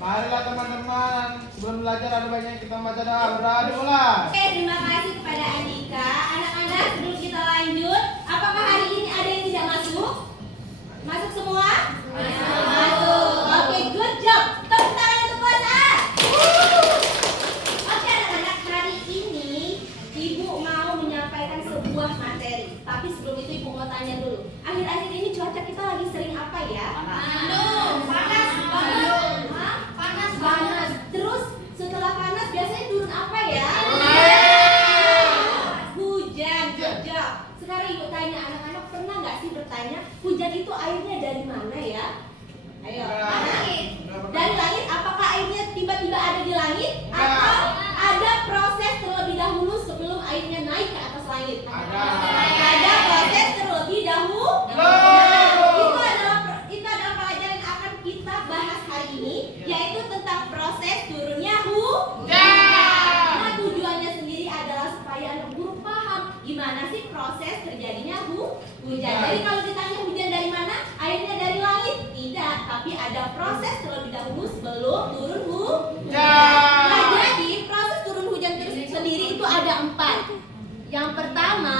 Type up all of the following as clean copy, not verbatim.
Marilah teman-teman, sebelum belajar ada baiknya kita membaca doa. Berdoa dimulai. Oke, terima kasih kepada Andika. Anak-anak, sebelum kita lanjut, apakah hari ini ada yang tidak masuk? Masuk semua? Masuk. Oke, good job. Tepuk tangan untuk kelas A. Oke, anak-anak, hari ini Ibu mau menyampaikan sebuah materi. Tapi sebelum itu Ibu mau tanya dulu. Akhir-akhir ini cuaca kita lagi sering apa ya? Panas. Panas. Terus setelah panas biasanya turun apa ya? Hujan. Good job. Sekarang Ibu tanya anak-anak, pernah nggak sih bertanya hujan itu airnya dari mana ya? Ayo. Langit. Dari langit. Apakah airnya tiba-tiba ada di langit? Atau ada proses terlebih dahulu sebelum airnya naik ke atas langit? Ada proses terlebih dahulu. Itu adalah pelajaran yang akan kita bahas hari ini, yaitu tentang proses turunnya hujan. Nah, tujuannya sendiri adalah supaya anak guru paham gimana sih proses terjadinya hujan. Jadi kalau ditanya hujan dari mana, airnya dari langit? Tidak, tapi ada proses terlebih dahulu sebelum turun hujan. Nah, jadi proses turun hujan sendiri itu ada 4. Yang pertama,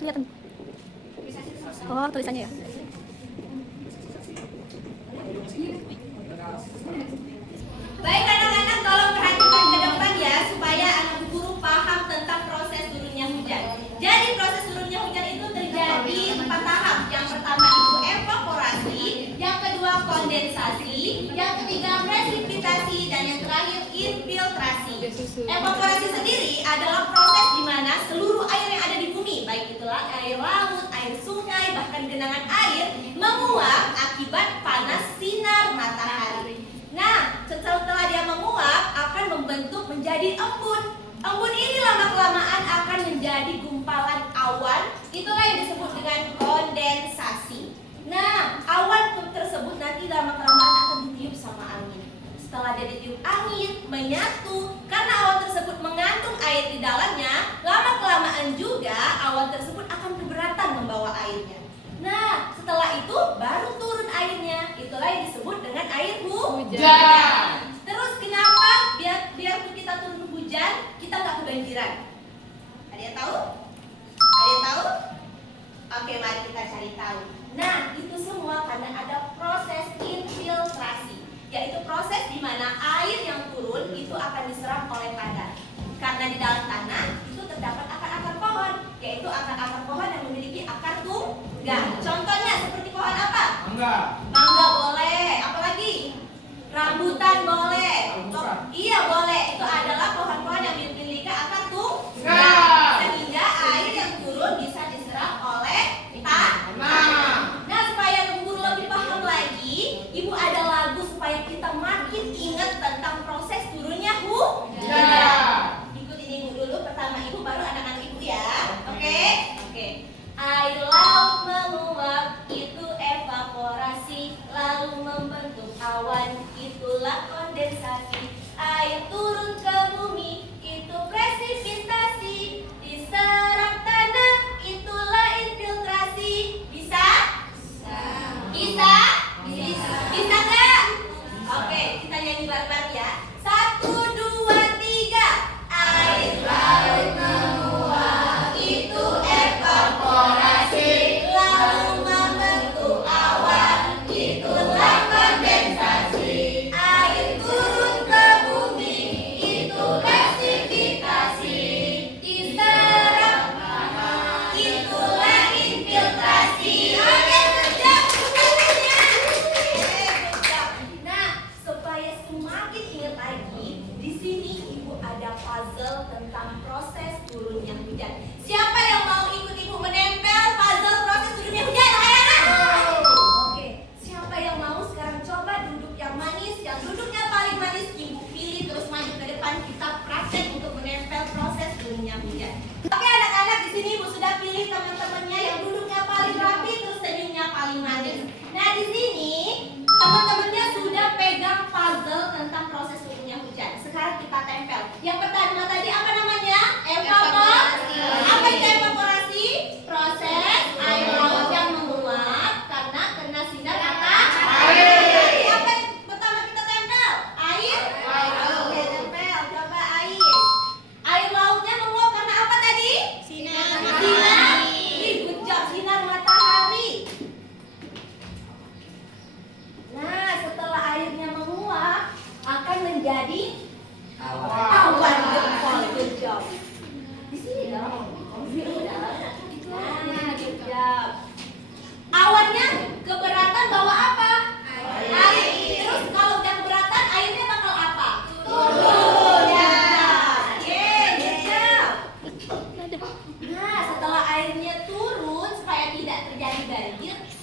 Kelihatan. Oh, tulisannya ya. baik anak-anak, tolong perhatikan ke depan ya, supaya anak guru paham tentang proses turunnya hujan. Jadi proses turunnya hujan itu terjadi 4 tahap. Yang pertama itu evaporasi, yang kedua kondensasi, yang ketiga presipitasi, dan yang terakhir infiltrasi. Evaporasi sendiri adalah proses di mana seluruh air yang ada di bumi, baik itulah air laut, air sungai, bahkan genangan air, menguap akibat panas sinar matahari. Nah, setelah dia menguap akan membentuk menjadi embun. Embun ini lama-kelamaan akan menjadi gumpalan awan. Itulah yang disebut dengan kondensasi. Nah, awan tersebut nanti lama-kelamaan akan ditiup sama angin. Setelah dia ditiup angin, menyatu. Karena awan tersebut mengandung air di dalamnya, lama-kelamaan juga awan tersebut akan keberatan membawa airnya. Nah, setelah itu baru turun airnya. Itulah yang disebut dengan air hujan. Terus kenapa biar kita turun hujan, kita nggak kebanjiran? Ada yang tahu? Ada yang tahu? Oke, mari kita cari tahu. Nah, itu semua karena ada proses infiltrasi, yaitu proses di mana air yang turun itu akan diserap oleh tanah. Karena di dalam tanah itu terdapat akar-akar pohon, yaitu akar-akar pohon yang memiliki akar tunggal. Contohnya seperti pohon apa? Mangga boleh. Apalagi? Rambutan boleh. Iya boleh. Itu adalah pohon-pohon yang memiliki akar tunggal, sehingga air yang turun bisa diserap oleh tanah. Nah, supaya guru lebih paham lagi, Ibu ada lagu supaya kita makin ingat tentang proses turunnya hujan. Ikutin Ibu dulu, pertama Ibu, baru anak-anak Ibu ya. Oke? Air laut menguap, itu evaporasi, lalu membentuk awan, itulah kondensasi.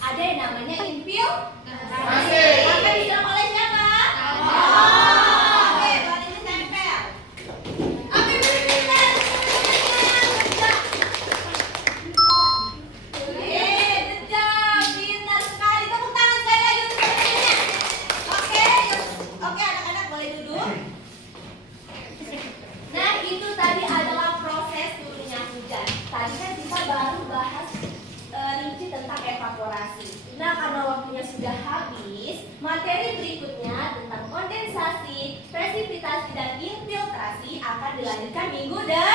Ada yang namanya infiltrasi. Masih. Akan diserap oleh siapa? Oke, baliknya tempel. Oke, berikutnya. Jejak, pintar sekali. Tepuk tangan sekali lagi untuk teman-temannya. Oke, oke anak-anak boleh duduk. Nah, itu tadi adalah proses turunnya hujan. Tadi kan kita baru bahas rinci tentang evaporasi. Nah, karena waktunya sudah habis, materi berikutnya tentang kondensasi, presipitasi, dan infiltrasi akan dilanjutkan minggu depan.